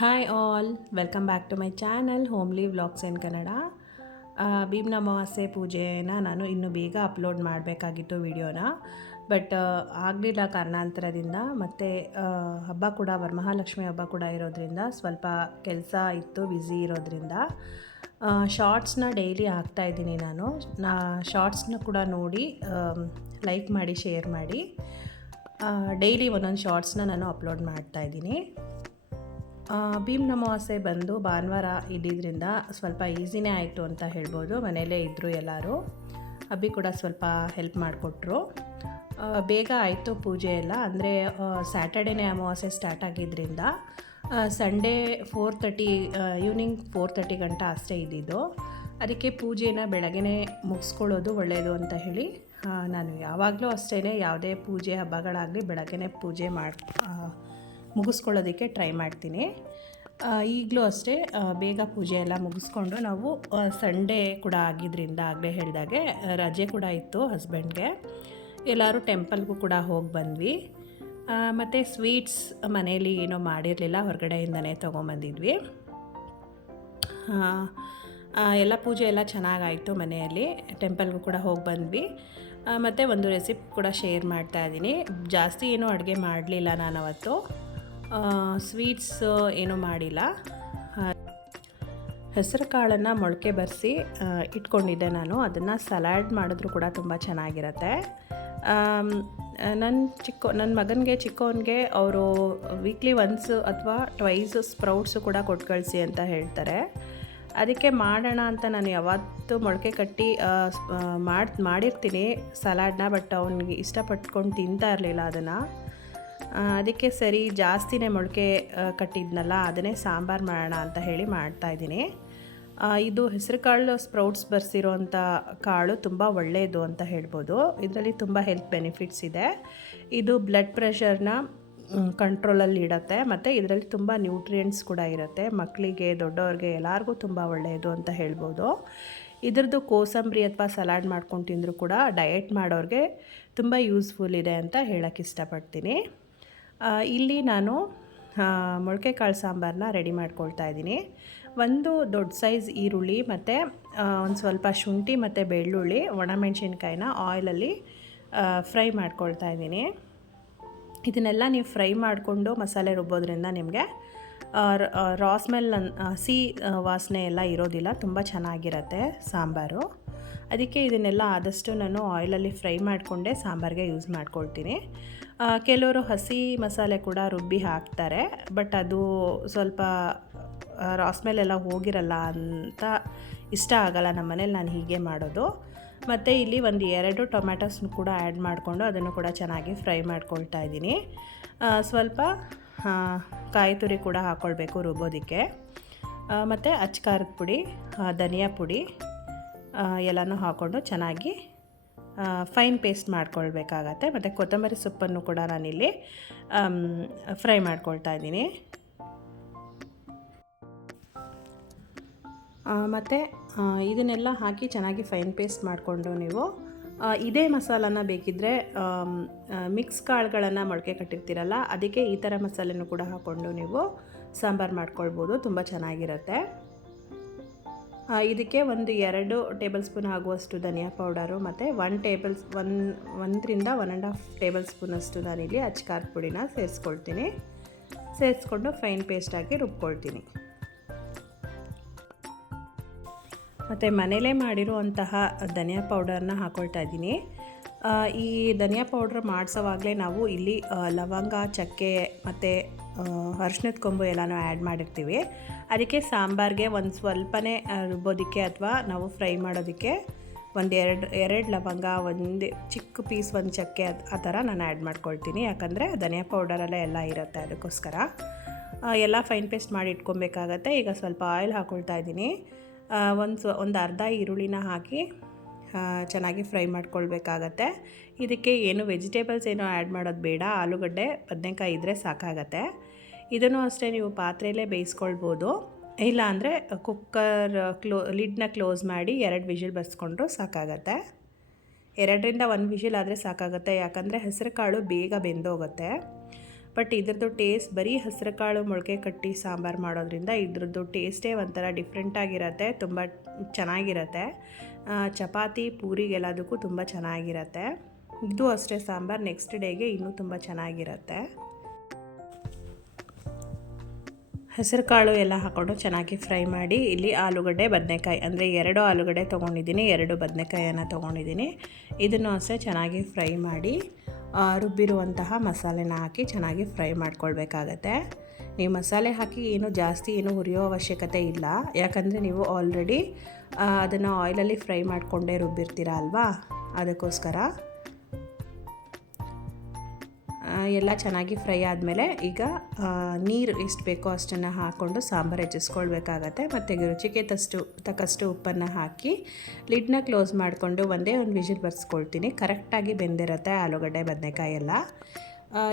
Hi all, welcome back to my channel homely vlogs in Kannada. ಭೀಮ್ನ ಅಮಾವಾಸ್ಯೆ ಪೂಜೆನ ನಾನು ಇನ್ನೂ ಬೇಗ ಅಪ್ಲೋಡ್ ಮಾಡಬೇಕಾಗಿತ್ತು ವಿಡಿಯೋನ. ಬಟ್ ಆಗಲಿಲ್ಲ ಕಾರಣಾಂತರದಿಂದ. ಮತ್ತು ಹಬ್ಬ ಕೂಡ ವರಮಹಾಲಕ್ಷ್ಮಿ ಹಬ್ಬ ಕೂಡ ಇರೋದ್ರಿಂದ ಸ್ವಲ್ಪ ಕೆಲಸ ಇತ್ತು, ಬ್ಯುಸಿ ಇರೋದ್ರಿಂದ ಶಾರ್ಟ್ಸ್ನ ಡೈಲಿ ಹಾಕ್ತಾಯಿದ್ದೀನಿ. ನಾನು ಶಾರ್ಟ್ಸ್ನ ಕೂಡ ನೋಡಿ ಲೈಕ್ ಮಾಡಿ, ಶೇರ್ ಮಾಡಿ. ಡೈಲಿ ಒಂದೊಂದು ಶಾರ್ಟ್ಸ್ನ ನಾನು ಅಪ್ಲೋಡ್ ಮಾಡ್ತಾಯಿದ್ದೀನಿ. ಭೀಮ್ನ ಅಮಾವಾಸ್ಯೆ ಬಂದು ಭಾನುವಾರ ಇದ್ದಿದ್ದರಿಂದ ಸ್ವಲ್ಪ ಈಸಿನೇ ಆಯಿತು ಅಂತ ಹೇಳ್ಬೋದು. ಮನೆಯಲ್ಲೇ ಇದ್ದರು ಎಲ್ಲರೂ. ಅಬ್ಬಿ ಕೂಡ ಸ್ವಲ್ಪ ಹೆಲ್ಪ್ ಮಾಡಿಕೊಟ್ರು. ಬೇಗ ಆಯಿತು ಪೂಜೆ ಎಲ್ಲ. ಅಂದರೆ ಸ್ಯಾಟರ್ಡೇನೇ ಅಮಾವಾಸ್ಯೆ ಸ್ಟಾರ್ಟ್ ಆಗಿದ್ದರಿಂದ ಸಂಡೇ 4:30 ಈವ್ನಿಂಗ್ 4:30 ಗಂಟೆ ಅಷ್ಟೇ ಇದ್ದಿದ್ದು. ಅದಕ್ಕೆ ಪೂಜೆನ ಬೆಳಗ್ಗೆ ಮುಗಿಸ್ಕೊಳ್ಳೋದು ಒಳ್ಳೆಯದು ಅಂತ ಹೇಳಿ ನಾನು ಯಾವಾಗಲೂ ಅಷ್ಟೇ ಯಾವುದೇ ಪೂಜೆ ಹಬ್ಬಗಳಾಗಲಿ ಬೆಳಗ್ಗೆ ಪೂಜೆ ಮುಗಿಸ್ಕೊಳ್ಳೋದಕ್ಕೆ ಟ್ರೈ ಮಾಡ್ತೀನಿ. ಈಗಲೂ ಅಷ್ಟೇ ಬೇಗ ಪೂಜೆ ಎಲ್ಲ ಮುಗಿಸ್ಕೊಂಡು ನಾವು ಸಂಡೇ ಕೂಡ ಆಗಿದ್ದರಿಂದ ಆಗಲೇ ಹೇಳಿದಾಗೆ ರಜೆ ಕೂಡ ಇತ್ತು ಹಸ್ಬೆಂಡ್ಗೆ. ಎಲ್ಲರೂ ಟೆಂಪಲ್ಗೂ ಕೂಡ ಹೋಗಿ ಬಂದ್ವಿ. ಮತ್ತು ಸ್ವೀಟ್ಸ್ ಮನೇಲಿ ಏನೋ ಮಾಡಿರಲಿಲ್ಲ, ಹೊರಗಡೆಯಿಂದನೇ ತೊಗೊಂಬಂದಿದ್ವಿ. ಎಲ್ಲ ಪೂಜೆ ಎಲ್ಲ ಚೆನ್ನಾಗಾಯಿತು ಮನೆಯಲ್ಲಿ. ಟೆಂಪಲ್ಗೂ ಕೂಡ ಹೋಗಿ ಬಂದ್ವಿ. ಮತ್ತು ಒಂದು ರೆಸಿಪಿ ಕೂಡ ಶೇರ್ ಮಾಡ್ತಾಯಿದ್ದೀನಿ. ಜಾಸ್ತಿ ಏನೂ ಅಡುಗೆ ಮಾಡಲಿಲ್ಲ ನಾನು ಅವತ್ತು. ಸ್ವೀಟ್ಸ್ ಏನೂ ಮಾಡಿಲ್ಲ. ಹೆಸರು ಕಾಳನ್ನು ಮೊಳಕೆ ಬರೆಸಿ ಇಟ್ಕೊಂಡಿದ್ದೆ ನಾನು. ಅದನ್ನು ಸಲಾಡ್ ಮಾಡಿದ್ರೂ ಕೂಡ ತುಂಬ ಚೆನ್ನಾಗಿರುತ್ತೆ. ನನ್ನ ಮಗನಿಗೆ, ಚಿಕ್ಕವನಿಗೆ ಅವರು ವೀಕ್ಲಿ ಒನ್ಸ್ ಅಥವಾ ಟ್ವೈಸ್ ಸ್ಪ್ರೌಟ್ಸು ಕೂಡ ಕೊಟ್ಟು ಕಳಿಸಿ ಅಂತ ಹೇಳ್ತಾರೆ. ಅದಕ್ಕೆ ಮಾಡೋಣ ಅಂತ ನಾನು ಯಾವತ್ತೂ ಮೊಳಕೆ ಕಟ್ಟಿ ಮಾಡಿರ್ತೀನಿ ಸಲಾಡ್ನ. ಬಟ್ ಅವನಿಗೆ ಇಷ್ಟಪಟ್ಕೊಂಡು ತಿಂತಾ ಇರಲಿಲ್ಲ ಅದನ್ನು. ಅದಕ್ಕೆ ಸರಿ ಜಾಸ್ತಿನೇ ಮೊಳಕೆ ಕಟ್ಟಿದ್ನಲ್ಲ, ಅದನ್ನೇ ಸಾಂಬಾರು ಮಾಡೋಣ ಅಂತ ಹೇಳಿ ಮಾಡ್ತಾಯಿದ್ದೀನಿ. ಇದು ಹೆಸರು ಕಾಳು ಸ್ಪ್ರೌಟ್ಸ್ ಬರ್ಸಿರೋಂಥ ಕಾಳು ತುಂಬ ಒಳ್ಳೆಯದು ಅಂತ ಹೇಳ್ಬೋದು. ಇದರಲ್ಲಿ ತುಂಬ ಹೆಲ್ತ್ ಬೆನಿಫಿಟ್ಸ್ ಇದೆ. ಇದು ಬ್ಲಡ್ ಪ್ರೆಷರ್ನ ಕಂಟ್ರೋಲಲ್ಲಿ ಇಡುತ್ತೆ. ಮತ್ತು ಇದರಲ್ಲಿ ತುಂಬ ನ್ಯೂಟ್ರಿಯೆಂಟ್ಸ್ ಕೂಡ ಇರುತ್ತೆ. ಮಕ್ಕಳಿಗೆ, ದೊಡ್ಡವ್ರಿಗೆ ಎಲ್ಲರಿಗೂ ತುಂಬ ಒಳ್ಳೆಯದು ಅಂತ ಹೇಳ್ಬೋದು. ಇದ್ರದ್ದು ಕೋಸಂಬರಿ ಅಥವಾ ಸಲಾಡ್ ಮಾಡ್ಕೊಂಡು ತಿಂದರೂ ಕೂಡ ಡಯಟ್ ಮಾಡೋರಿಗೆ ತುಂಬ ಯೂಸ್ಫುಲ್ ಇದೆ ಅಂತ ಹೇಳೋಕ್ಕೆ ಇಷ್ಟಪಡ್ತೀನಿ. ಇಲ್ಲಿ ನಾನು ಮೊಳಕೆ ಕಾಳು ಸಾಂಬಾರನ್ನ ರೆಡಿ ಮಾಡ್ಕೊಳ್ತಾ ಇದ್ದೀನಿ. ಒಂದು ದೊಡ್ಡ ಸೈಜ್ ಈರುಳ್ಳಿ ಮತ್ತು ಒಂದು ಸ್ವಲ್ಪ ಶುಂಠಿ ಮತ್ತು ಬೆಳ್ಳುಳ್ಳಿ, ಒಣಮೆಣಸಿನ್ಕಾಯಿನ ಆಯಿಲಲ್ಲಿ ಫ್ರೈ ಮಾಡ್ಕೊಳ್ತಾ ಇದ್ದೀನಿ. ಇದನ್ನೆಲ್ಲ ನೀವು ಫ್ರೈ ಮಾಡಿಕೊಂಡು ಮಸಾಲೆ ರುಬ್ಬೋದ್ರಿಂದ ನಿಮಗೆ ರಾ ಸ್ಮೆಲ್, ಹಸಿ ವಾಸನೆ ಎಲ್ಲ ಇರೋದಿಲ್ಲ, ತುಂಬ ಚೆನ್ನಾಗಿರುತ್ತೆ ಸಾಂಬಾರು. ಅದಕ್ಕೆ ಇದನ್ನೆಲ್ಲ ಆದಷ್ಟು ನಾನು ಆಯಿಲಲ್ಲಿ ಫ್ರೈ ಮಾಡಿಕೊಂಡೇ ಸಾಂಬಾರಿಗೆ ಯೂಸ್ ಮಾಡ್ಕೊಳ್ತೀನಿ. ಕೆಲವರು ಹಸಿ ಮಸಾಲೆ ಕೂಡ ರುಬ್ಬಿ ಹಾಕ್ತಾರೆ. ಬಟ್ ಅದು ಸ್ವಲ್ಪ ರಾ ಸ್ಮೆಲ್ ಎಲ್ಲ ಹೋಗಿರಲ್ಲ ಅಂತ ಇಷ್ಟ ಆಗಲ್ಲ ನಮ್ಮ ಮನೇಲಿ. ನಾನು ಹೀಗೆ ಮಾಡೋದು. ಮತ್ತು ಇಲ್ಲಿ ಒಂದು 2 ಟೊಮ್ಯಾಟೋಸ್ನು ಕೂಡ ಆ್ಯಡ್ ಮಾಡಿಕೊಂಡು ಅದನ್ನು ಕೂಡ ಚೆನ್ನಾಗಿ ಫ್ರೈ ಮಾಡ್ಕೊಳ್ತಾ ಇದ್ದೀನಿ. ಸ್ವಲ್ಪ ಕಾಯಿ ತುರಿ ಕೂಡ ಹಾಕ್ಕೊಳ್ಬೇಕು ರುಬ್ಬೋದಕ್ಕೆ. ಮತ್ತು ಅಚ್ಕಾರದ ಪುಡಿ, ಧನಿಯಾ ಪುಡಿ ಎಲ್ಲನೂ ಹಾಕ್ಕೊಂಡು ಚೆನ್ನಾಗಿ ಫೈನ್ ಪೇಸ್ಟ್ ಮಾಡ್ಕೊಳ್ಬೇಕಾಗತ್ತೆ. ಮತ್ತು ಕೊತ್ತಂಬರಿ ಸೊಪ್ಪನ್ನು ಕೂಡ ನಾನಿಲ್ಲಿ ಫ್ರೈ ಮಾಡ್ಕೊಳ್ತಾ ಇದ್ದೀನಿ. ಮತ್ತು ಇದನ್ನೆಲ್ಲ ಹಾಕಿ ಚೆನ್ನಾಗಿ ಫೈನ್ ಪೇಸ್ಟ್ ಮಾಡಿಕೊಂಡು ನೀವು ಇದೇ ಮಸಾಲಾನ ಬೇಕಿದ್ದರೆ ಮಿಕ್ಸ್ ಕಾಳುಗಳನ್ನು ಮೊಳಕೆ ಕಟ್ಟಿರ್ತೀರಲ್ಲ, ಅದಕ್ಕೆ ಈ ಥರ ಮಸಾಲೆನೂ ಕೂಡ ಹಾಕ್ಕೊಂಡು ನೀವು ಸಾಂಬಾರು ಮಾಡ್ಕೊಳ್ಬೋದು. ತುಂಬ ಚೆನ್ನಾಗಿರುತ್ತೆ. ಇದಕ್ಕೆ ಒಂದು 2 ಟೇಬಲ್ ಸ್ಪೂನ್ ಆಗುವಷ್ಟು ಧನಿಯಾ ಪೌಡರು ಮತ್ತು 1 ರಿಂದ 1.5 ಟೇಬಲ್ ಸ್ಪೂನಷ್ಟು ನಾನಿಲ್ಲಿ ಅಚ್ಕಾರದ ಪುಡಿನ ಸೇರಿಸ್ಕೊಂಡು ಫೈನ್ ಪೇಸ್ಟಾಗಿ ರುಬ್ಕೊಳ್ತೀನಿ. ಮತ್ತು ಮನೇಲೇ ಮಾಡಿರುವಂತಹ ಧನಿಯಾ ಪೌಡರ್ನ ಹಾಕ್ಕೊಳ್ತಾ ಇದ್ದೀನಿ. ಈ ಧನಿಯಾ ಪೌಡ್ರ್ ಮಾಡಿಸೋವಾಗಲೇ ನಾವು ಇಲ್ಲಿ ಲವಂಗ, ಚಕ್ಕೆ ಮತ್ತು ಅರಿಶಿಣದ ಕೊಂಬು ಎಲ್ಲನೂ ಆ್ಯಡ್ ಮಾಡಿರ್ತೀವಿ. ಅದಕ್ಕೆ ಸಾಂಬಾರಿಗೆ ಒಂದು ಸ್ವಲ್ಪನೇ ರುಬ್ಬೋದಕ್ಕೆ ಅಥವಾ ನಾವು ಫ್ರೈ ಮಾಡೋದಕ್ಕೆ ಒಂದು 2 ಲವಂಗ, ಒಂದು ಚಿಕ್ಕ ಪೀಸ್, ಒಂದು ಚಕ್ಕೆ ಆ ಥರ ನಾನು ಆ್ಯಡ್ ಮಾಡ್ಕೊಳ್ತೀನಿ. ಯಾಕಂದರೆ ಧನಿಯಾ ಪೌಡರಲ್ಲೇ ಎಲ್ಲ ಇರುತ್ತೆ, ಅದಕ್ಕೋಸ್ಕರ ಎಲ್ಲ ಫೈನ್ ಪೇಸ್ಟ್ ಮಾಡಿ ಇಟ್ಕೊಬೇಕಾಗತ್ತೆ. ಈಗ ಸ್ವಲ್ಪ ಆಯಿಲ್ ಹಾಕ್ಕೊಳ್ತಾ ಇದ್ದೀನಿ. ಒಂದು ಅರ್ಧ ಈರುಳ್ಳಿನ ಹಾಕಿ ಚೆನ್ನಾಗಿ ಫ್ರೈ ಮಾಡ್ಕೊಳ್ಬೇಕಾಗತ್ತೆ. ಇದಕ್ಕೆ ಏನು ವೆಜಿಟೇಬಲ್ಸ್ ಏನೋ ಆ್ಯಡ್ ಮಾಡೋದು ಬೇಡ. ಆಲೂಗಡ್ಡೆ, ಬದನೆಕಾಯಿ ಇದ್ದರೆ ಸಾಕಾಗತ್ತೆ. ಇದನ್ನು ಅಷ್ಟೇ ನೀವು ಪಾತ್ರೆಯಲ್ಲೇ ಬೇಯಿಸ್ಕೊಳ್ಬೋದು. ಇಲ್ಲ ಅಂದರೆ ಕುಕ್ಕರ್ ಲಿಡ್ನ ಕ್ಲೋಸ್ ಮಾಡಿ 2 ವಿಷಿಲ್ ಬರೆಸ್ಕೊಂಡ್ರು ಸಾಕಾಗತ್ತೆ. 2 ರಿಂದ 1 ವಿಷಿಲ್ ಆದರೆ ಸಾಕಾಗುತ್ತೆ. ಯಾಕಂದರೆ ಹೆಸರು ಕಾಳು ಬೇಗ ಬೆಂದೋಗುತ್ತೆ. ಬಟ್ ಇದ್ರದ್ದು ಟೇಸ್ಟ್ ಬರೀ ಹೆಸರು ಕಾಳು ಮೊಳಕೆ ಕಟ್ಟಿ ಸಾಂಬಾರು ಮಾಡೋದ್ರಿಂದ ಇದ್ರದ್ದು ಟೇಸ್ಟೇ ಒಂಥರ ಡಿಫ್ರೆಂಟಾಗಿರುತ್ತೆ, ತುಂಬ ಚೆನ್ನಾಗಿರುತ್ತೆ. ಚಪಾತಿ ಪೂರಿಗೆಲ್ಲದಕ್ಕೂ ತುಂಬ ಚೆನ್ನಾಗಿರುತ್ತೆ. ಇದು ಅಷ್ಟೇ ಸಾಂಬಾರು ನೆಕ್ಸ್ಟ್ ಡೇಗೆ ಇನ್ನೂ ತುಂಬ ಚೆನ್ನಾಗಿರುತ್ತೆ. ಹೆಸರು ಕಾಳು ಎಲ್ಲ ಹಾಕ್ಕೊಂಡು ಚೆನ್ನಾಗಿ ಫ್ರೈ ಮಾಡಿ ಇಲ್ಲಿ ಆಲೂಗಡ್ಡೆ ಬದನೆಕಾಯಿ ಅಂದರೆ 2 ಆಲೂಗಡ್ಡೆ ತೊಗೊಂಡಿದ್ದೀನಿ, 2 ಬದನೆಕಾಯನ್ನು ತೊಗೊಂಡಿದ್ದೀನಿ. ಇದನ್ನು ಅಷ್ಟೇ ಚೆನ್ನಾಗಿ ಫ್ರೈ ಮಾಡಿ ರುಬ್ಬಿರುವಂತಹ ಮಸಾಲೆನ ಹಾಕಿ ಚೆನ್ನಾಗಿ ಫ್ರೈ ಮಾಡ್ಕೊಳ್ಬೇಕಾಗತ್ತೆ. ನೀವು ಮಸಾಲೆ ಹಾಕಿ ಜಾಸ್ತಿ ಹುರಿಯೋ ಅವಶ್ಯಕತೆ ಇಲ್ಲ, ಯಾಕಂದರೆ ನೀವು ಆಲ್ರೆಡಿ ಅದನ್ನು ಆಯಿಲಲ್ಲಿ ಫ್ರೈ ಮಾಡಿಕೊಂಡೇ ರುಬ್ಬಿರ್ತೀರ ಅಲ್ವಾ, ಅದಕ್ಕೋಸ್ಕರ. ಎಲ್ಲ ಚೆನ್ನಾಗಿ ಫ್ರೈ ಆದಮೇಲೆ ಈಗ ನೀರು ಎಷ್ಟು ಬೇಕೋ ಅಷ್ಟನ್ನು ಹಾಕ್ಕೊಂಡು ಸಾಂಬಾರು ಹೆಚ್ಚಿಸ್ಕೊಳ್ಬೇಕಾಗತ್ತೆ. ಮತ್ತು ರುಚಿಗೆ ತಕ್ಕಷ್ಟು ಉಪ್ಪನ್ನು ಹಾಕಿ ಲಿಡ್ನ ಕ್ಲೋಸ್ ಮಾಡಿಕೊಂಡು ಒಂದೇ ಒಂದು ವಿಷಲ್ ಬರ್ಸ್ಕೊಳ್ತೀನಿ. ಕರೆಕ್ಟಾಗಿ ಬೆಂದಿರುತ್ತೆ ಆಲೂಗಡ್ಡೆ ಬದನೆಕಾಯಿ ಎಲ್ಲ.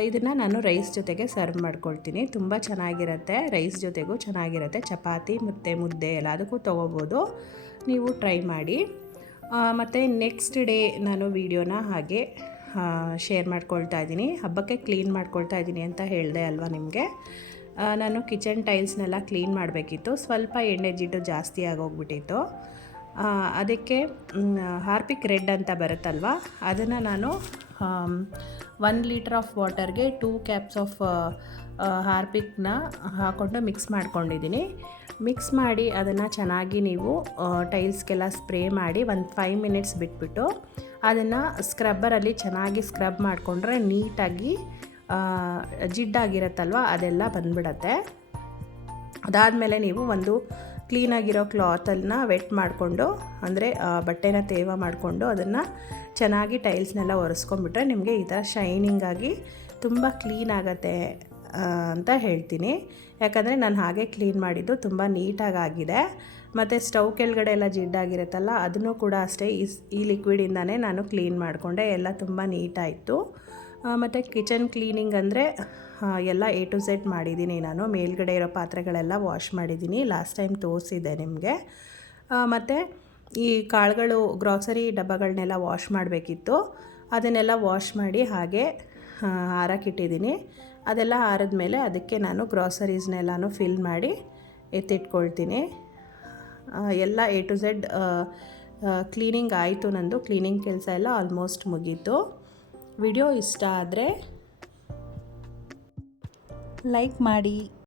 ಇದನ್ನು ನಾನು ರೈಸ್ ಜೊತೆಗೆ ಸರ್ವ್ ಮಾಡ್ಕೊಳ್ತೀನಿ. ತುಂಬ ಚೆನ್ನಾಗಿರುತ್ತೆ, ರೈಸ್ ಜೊತೆಗೂ ಚೆನ್ನಾಗಿರುತ್ತೆ. ಚಪಾತಿ ಮತ್ತು ಮುದ್ದೆ ಎಲ್ಲದಕ್ಕೂ ತೊಗೋಬೋದು, ನೀವು ಟ್ರೈ ಮಾಡಿ. ಮತ್ತು ನೆಕ್ಸ್ಟ್ ಡೇ ನಾನು ವೀಡಿಯೋನ ಹಾಗೆ ಶೇರ್ ಮಾಡ್ಕೊಳ್ತಾ ಇದ್ದೀನಿ. ಹಬ್ಬಕ್ಕೆ ಕ್ಲೀನ್ ಮಾಡ್ಕೊಳ್ತಾ ಇದ್ದೀನಿ ಅಂತ ಹೇಳಿದೆ ಅಲ್ವಾ ನಿಮಗೆ. ನಾನು ಕಿಚನ್ ಟೈಲ್ಸ್ನೆಲ್ಲ ಕ್ಲೀನ್ ಮಾಡಬೇಕಿತ್ತು, ಸ್ವಲ್ಪ ಎಣ್ಣೆ ಜಿಡ್ಡು ಜಾಸ್ತಿ ಆಗೋಗ್ಬಿಟ್ಟಿತ್ತು. ಅದಕ್ಕೆ ಹಾರ್ಪಿಕ್ ರೆಡ್ ಅಂತ ಬರುತ್ತಲ್ವ, ಅದನ್ನು ನಾನು 1 ಲೀಟರ್ ಆಫ್ ವಾಟರ್ಗೆ 2 ಕ್ಯಾಪ್ಸ್ ಆಫ್ ಹಾರ್ಪಿಕ್ನ ಹಾಕ್ಕೊಂಡು ಮಿಕ್ಸ್ ಮಾಡ್ಕೊಂಡಿದ್ದೀನಿ. ಮಿಕ್ಸ್ ಮಾಡಿ ಅದನ್ನು ಚೆನ್ನಾಗಿ ನೀವು ಟೈಲ್ಸ್ಗೆಲ್ಲ ಸ್ಪ್ರೇ ಮಾಡಿ ಒಂದು 5 ಮಿನಿಟ್ಸ್ ಬಿಟ್ಬಿಟ್ಟು ಅದನ್ನು ಸ್ಕ್ರಬ್ಬರಲ್ಲಿ ಚೆನ್ನಾಗಿ ಸ್ಕ್ರಬ್ ಮಾಡಿಕೊಂಡ್ರೆ ನೀಟಾಗಿ ಜಿಡ್ಡಾಗಿರುತ್ತಲ್ವ ಅದೆಲ್ಲ ಬಂದ್ಬಿಡತ್ತೆ. ಅದಾದಮೇಲೆ ನೀವು ಒಂದು ಕ್ಲೀನಾಗಿರೋ ಕ್ಲಾತನ್ನು ವೆಟ್ ಮಾಡಿಕೊಂಡು, ಅಂದರೆ ಬಟ್ಟೆನ ತೇವ ಮಾಡಿಕೊಂಡು ಅದನ್ನು ಚೆನ್ನಾಗಿ ಟೈಲ್ಸ್ನೆಲ್ಲ ಒರೆಸ್ಕೊಂಡ್ಬಿಟ್ರೆ ನಿಮಗೆ ಈ ಥರ ಶೈನಿಂಗಾಗಿ ತುಂಬ ಕ್ಲೀನ್ ಆಗುತ್ತೆ ಅಂತ ಹೇಳ್ತೀನಿ. ಯಾಕಂದರೆ ನಾನು ಹಾಗೆ ಕ್ಲೀನ್ ಮಾಡಿದ್ದು ತುಂಬ ನೀಟಾಗಿ ಆಗಿದೆ. ಮತ್ತು ಸ್ಟವ್ ಕೆಳಗಡೆ ಎಲ್ಲ ಜಿಡ್ಡಾಗಿರುತ್ತಲ್ಲ, ಅದನ್ನು ಕೂಡ ಅಷ್ಟೇ ಈ ಲಿಕ್ವಿಡಿಂದನೇ ನಾನು ಕ್ಲೀನ್ ಮಾಡಿಕೊಂಡೆ, ಎಲ್ಲ ತುಂಬ ನೀಟಾಯಿತು. ಮತ್ತು ಕಿಚನ್ ಕ್ಲೀನಿಂಗ್ ಅಂದರೆ ಎಲ್ಲ A to Z ಮಾಡಿದ್ದೀನಿ ನಾನು. ಮೇಲ್ಗಡೆ ಇರೋ ಪಾತ್ರೆಗಳೆಲ್ಲ ವಾಶ್ ಮಾಡಿದ್ದೀನಿ, ಲಾಸ್ಟ್ ಟೈಮ್ ತೋರಿಸಿದ್ದೆ ನಿಮಗೆ. ಮತ್ತು ಈ ಕಾಳುಗಳು ಗ್ರಾಸರಿ ಡಬ್ಬಗಳನ್ನೆಲ್ಲ ವಾಶ್ ಮಾಡಬೇಕಿತ್ತು, ಅದನ್ನೆಲ್ಲ ವಾಶ್ ಮಾಡಿ ಹಾಗೆ ಹಾರಕ್ಕಿಟ್ಟಿದ್ದೀನಿ. ಅದೆಲ್ಲ ಆರಿದ್ಮೇಲೆ ಅದಕ್ಕೆ ನಾನು ಗ್ರಾಸರೀಸ್ನೆಲ್ಲನೂ ಫಿಲ್ ಮಾಡಿ ಎತ್ತಿಟ್ಕೊಳ್ತೀನಿ. ಎಲ್ಲ A to Z ಕ್ಲೀನಿಂಗ್ ಆಯಿತು. ನಂದು ಕ್ಲೀನಿಂಗ್ ಕೆಲಸ ಎಲ್ಲ ಆಲ್ಮೋಸ್ಟ್ ಮುಗೀತು. ವಿಡಿಯೋ ಇಷ್ಟ ಆದರೆ ಲೈಕ್ ಮಾಡಿ.